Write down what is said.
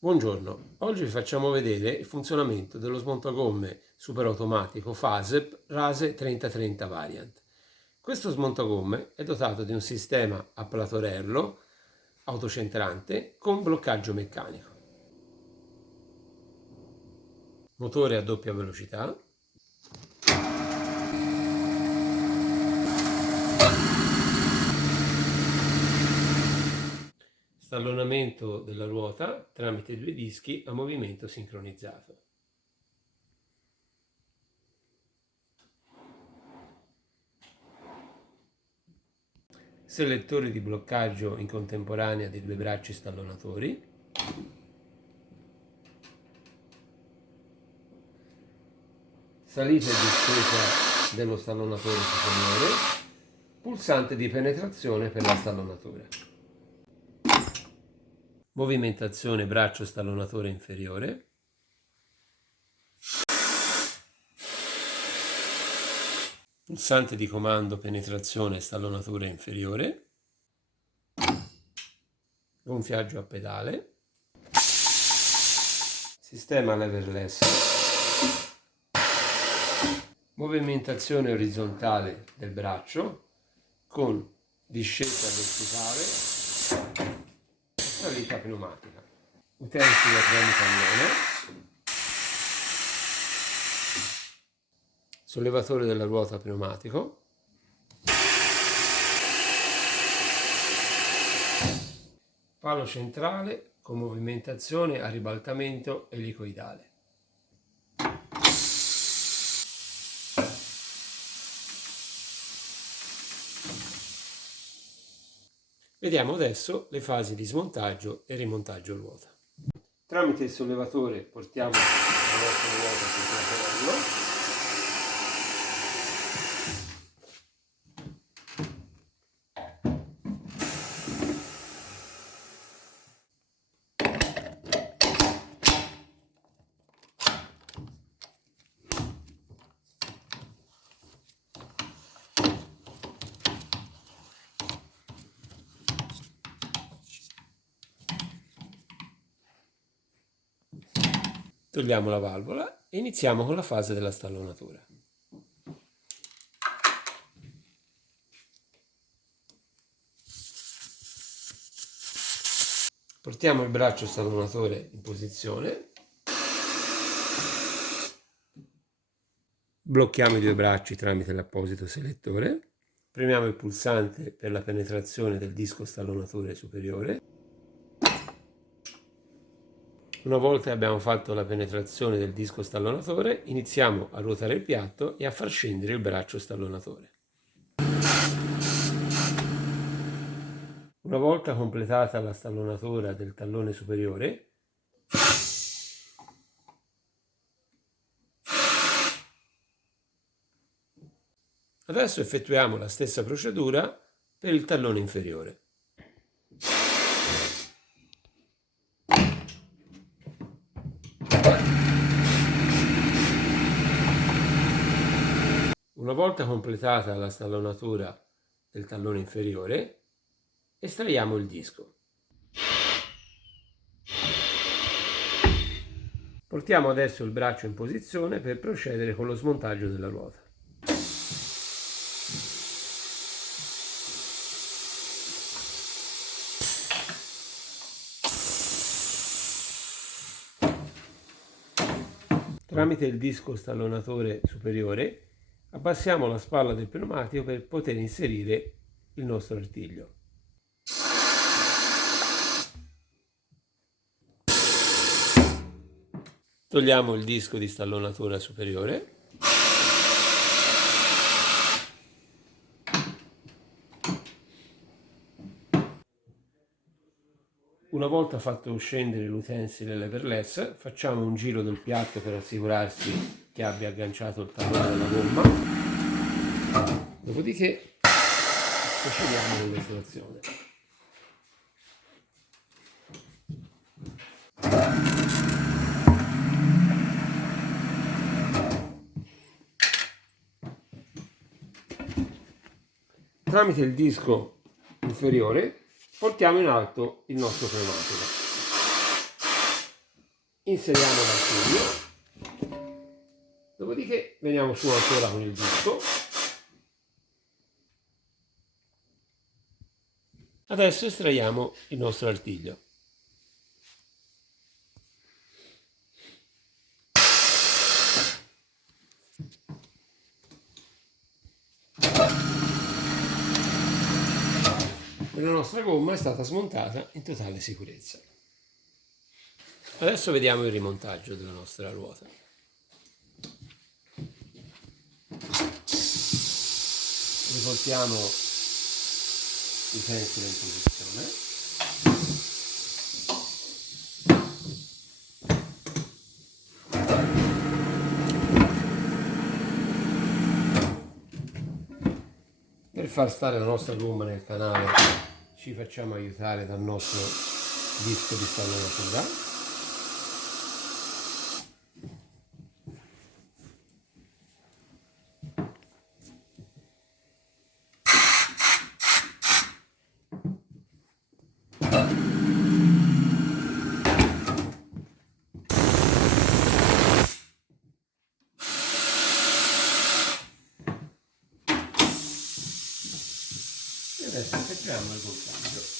Buongiorno, oggi vi facciamo vedere il funzionamento dello smontagomme superautomatico FASEP RASE 3030 Variant. Questo smontagomme è dotato di un sistema a platorello autocentrante con bloccaggio meccanico, motore a doppia velocità, stallonamento della ruota tramite due dischi a movimento sincronizzato. Selettore di bloccaggio in contemporanea dei due bracci stallonatori, salita e discesa dello stallonatore superiore, pulsante di penetrazione per la stallonatura, movimentazione braccio stallonatore inferiore, pulsante di comando penetrazione stallonatura inferiore, gonfiaggio a pedale, sistema leverless, movimentazione orizzontale del braccio con discesa verticale e salita pneumatica, utensili a remi cannone, sollevatore della ruota pneumatico, palo centrale con movimentazione a ribaltamento elicoidale. Vediamo adesso le fasi di smontaggio e rimontaggio ruota. Tramite il sollevatore portiamo la nostra ruota sul platorello. Togliamo la valvola e iniziamo con la fase della stallonatura. Portiamo il braccio stallonatore in posizione, blocchiamo i due bracci tramite l'apposito selettore, premiamo il pulsante per la penetrazione del disco stallonatore superiore. Una volta che abbiamo fatto la penetrazione del disco stallonatore, iniziamo a ruotare il piatto e a far scendere il braccio stallonatore. Una volta completata la stallonatura del tallone superiore, adesso effettuiamo la stessa procedura per il tallone inferiore. Una volta completata la stallonatura del tallone inferiore, estraiamo il disco. Portiamo adesso il braccio in posizione per procedere con lo smontaggio della ruota. Tramite il disco stallonatore superiore abbassiamo la spalla del pneumatico per poter inserire il nostro artiglio. Togliamo il disco di stallonatura superiore. Una volta fatto scendere l'utensile leverless, facciamo un giro del piatto per assicurarsi che abbia agganciato il tallone della gomma. Dopodiché procediamo con l'estrazione. Tramite il disco inferiore portiamo in alto il nostro pneumatico. inseriamo l'artiglio, dopodiché veniamo su ancora con il disco. Adesso estraiamo il nostro artiglio. E la nostra gomma è stata smontata in totale sicurezza. Adesso vediamo il rimontaggio della nostra ruota. Riportiamo i pensili in posizione. Per far stare la nostra gomma nel canale ci facciamo aiutare dal nostro disco di stagnonatura. E adesso effettuiamo il montaggio.